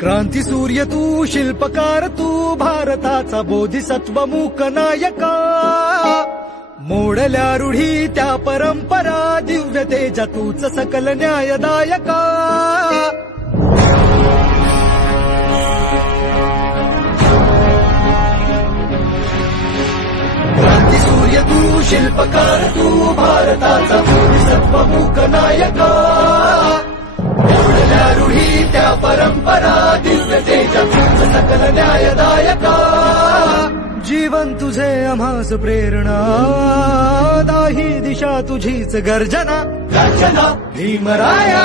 क्रांती सूर्य तू, शिल्पकार तू, भारताचा बोधिसत्व मूक नायका. मोडल्या रूढी त्या परंपरा, दिव्य तेजा तूच सकल न्यायदायका. क्रांती सूर्य तू, शिल्पकार तू, भारताचा बोधिसत्व मूक नायका. मोडल्या रूढी त्या परंपरा, दिव्य तेजा तूच सकल न्यायदायका. जीवन तुझे आम्हास प्रेरणा, दाही दिशा तुझीच गर्जना. गर्जना भीमराया.